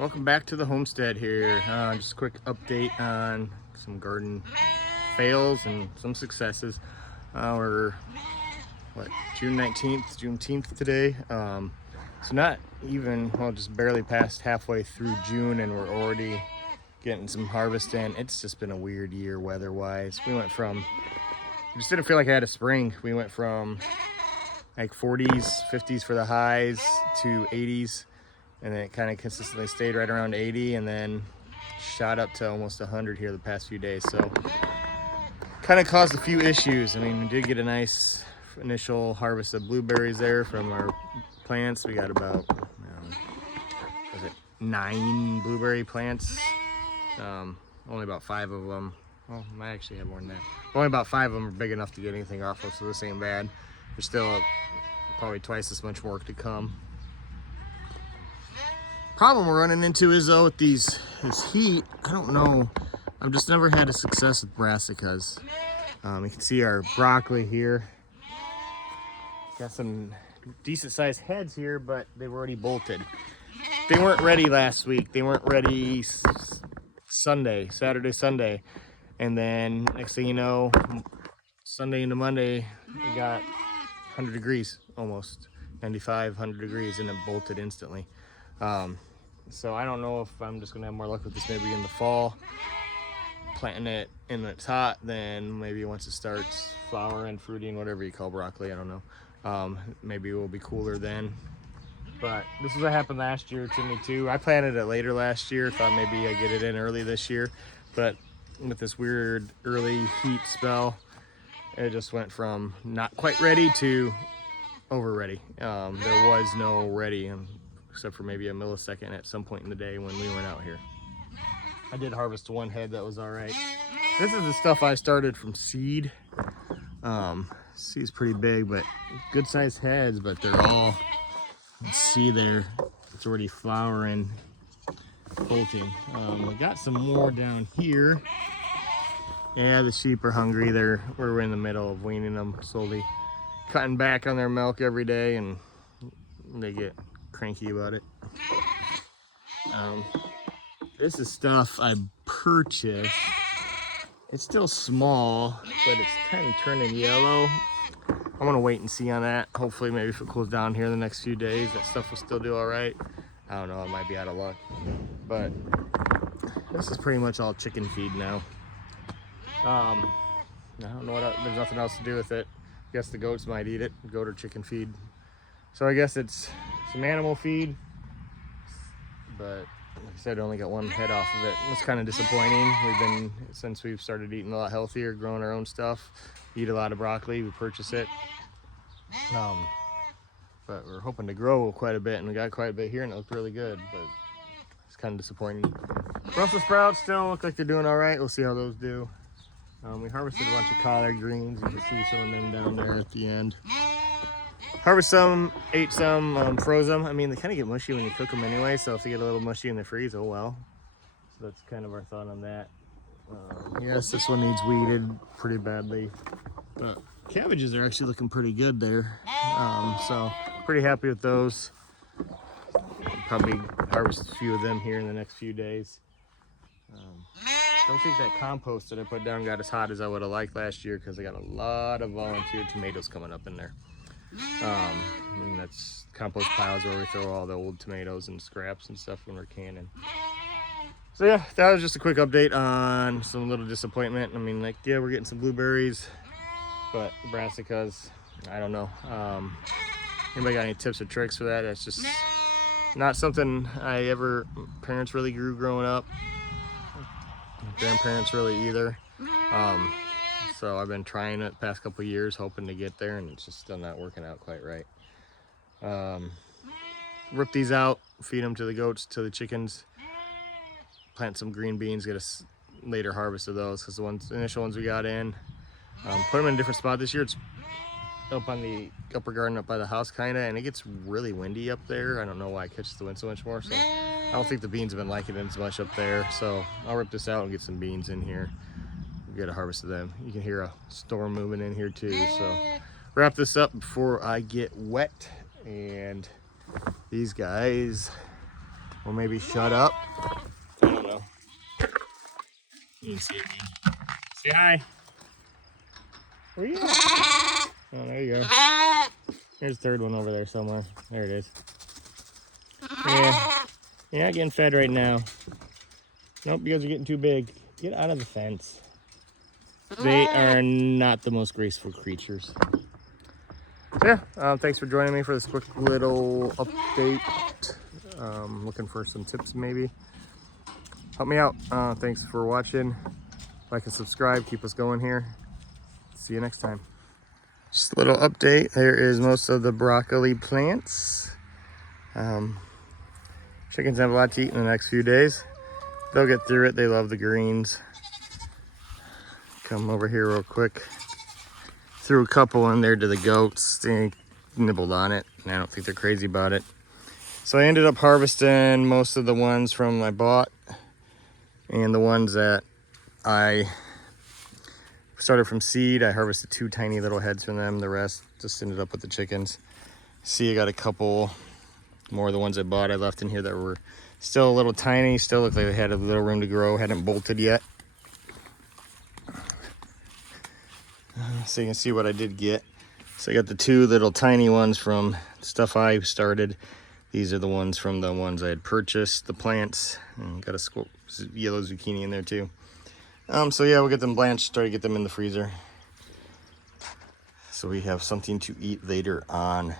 Welcome back to the homestead here. Just a quick update on some garden fails and some successes. We're June 19th, Juneteenth today. So not even, well, just barely past halfway through June, and we're already getting some harvest in. It's just been a weird year weather-wise. We just didn't feel like I had a spring. We went from like 40s, 50s for the highs to 80s. And then it kind of consistently stayed right around 80 and then shot up to almost 100 here the past few days. So kind of caused a few issues. I mean, we did get a nice initial harvest of blueberries there from our plants. We got about, 9 blueberry plants. Only about 5 of them. Well, I might actually have more than that. Only about 5 of them are big enough to get anything off of, so this ain't bad. There's still probably twice as much work to come. Problem we're running into is though with this heat, I don't know, I've just never had a success with brassicas. You can see our broccoli here. Got some decent sized heads here, but they've already bolted. They weren't ready last week. They weren't ready Saturday, Sunday. And then next thing you know, Sunday into Monday, we got 100 degrees almost, 95, 100 degrees, and it bolted instantly. So I don't know if I'm just gonna have more luck with this maybe in the fall, planting it and it's hot, then maybe once it starts flowering, fruiting, whatever you call broccoli, I don't know. Maybe it will be cooler then. But this is what happened last year to me too. I planted it later last year, thought maybe I'd get it in early this year, but with this weird early heat spell, it just went from not quite ready to over ready. There was no ready, except for maybe a millisecond at some point in the day when we went out here. I did harvest one head that was all right. This is the stuff I started from seed. Seed's pretty big, but good sized heads, but they're all, let's see there, it's already flowering, bolting. We got some more down here. Yeah, the sheep are hungry. We're in the middle of weaning them slowly, cutting back on their milk every day, and they get cranky about it. This is stuff I purchased. It's still small, but it's kind of turning yellow. I'm gonna wait and see on that. Hopefully maybe if it cools down here in the next few days, that stuff will still do all right. I don't know, it might be out of luck. But this is pretty much all chicken feed now. I don't know there's nothing else to do with it. I guess the goats might eat it, goat or chicken feed. So I guess it's some animal feed, but like I said, I only got one head off of it. It's kind of disappointing. Since we've started eating a lot healthier, growing our own stuff, eat a lot of broccoli, we purchase it. But we're hoping to grow quite a bit, and we got quite a bit here, and it looked really good, but it's kind of disappointing. Brussels sprouts still look like they're doing all right. We'll see how those do. We harvested a bunch of collard greens. You can see some of them down there at the end. Harvest some, ate some, froze them. I mean, they kind of get mushy when you cook them anyway, so if they get a little mushy in the freeze, oh well. So that's kind of our thought on that. Yes, this one needs weeded pretty badly. But cabbages are actually looking pretty good there. So pretty happy with those. Probably harvest a few of them here in the next few days. Don't think that compost that I put down got as hot as I would have liked last year, because I got a lot of volunteer tomatoes coming up in there. And that's compost piles where we throw all the old tomatoes and scraps and stuff when we're canning. So yeah, that was just a quick update on some little disappointment. I mean, like, yeah, we're getting some blueberries, but brassicas, I don't know. Anybody got any tips or tricks for that? That's just not something parents really grew growing up. Grandparents really either. So I've been trying it the past couple of years, hoping to get there, and it's just still not working out quite right. Rip these out, feed them to the goats, to the chickens, plant some green beans, get a later harvest of those, because the initial ones we got in, put them in a different spot this year. It's up on the upper garden up by the house kind of, and it gets really windy up there. I don't know why it catches the wind so much more, so I don't think the beans have been liking it as much up there. So I'll rip this out and get some beans in here. Get a harvest of them. You can hear a storm moving in here too, so wrap this up before I get wet. And these guys Or maybe shut up. I don't know. You can see it again. Say hi. Where are you at? Oh, there you go. There's a third one over there somewhere. There it is. Yeah. You're not getting fed right now. Nope, you guys are getting too big. Get out of the fence. They are not the most graceful creatures. So yeah, thanks for joining me for this quick little update. Looking for some tips maybe. Help me out. Thanks for watching. Like and subscribe. Keep us going here. See you next time. Just a little update. There is most of the broccoli plants. Chickens have a lot to eat in the next few days. They'll get through it. They love the greens. Come over here real quick. Threw a couple in there to the goats. They nibbled on it, and I don't think they're crazy about it. So I ended up harvesting most of the ones from I bought, and the ones that I started from seed. I harvested 2 tiny little heads from them. The rest just ended up with the chickens. See, I got a couple more of the ones I bought I left in here that were still a little tiny. Still look like they had a little room to grow. Hadn't bolted yet. So you can see what I did get. So I got the 2 little tiny ones from stuff I started. These are the ones from the ones I had purchased, the plants. And got a yellow zucchini in there too. So yeah, we'll get them blanched, try to get them in the freezer, so we have something to eat later on.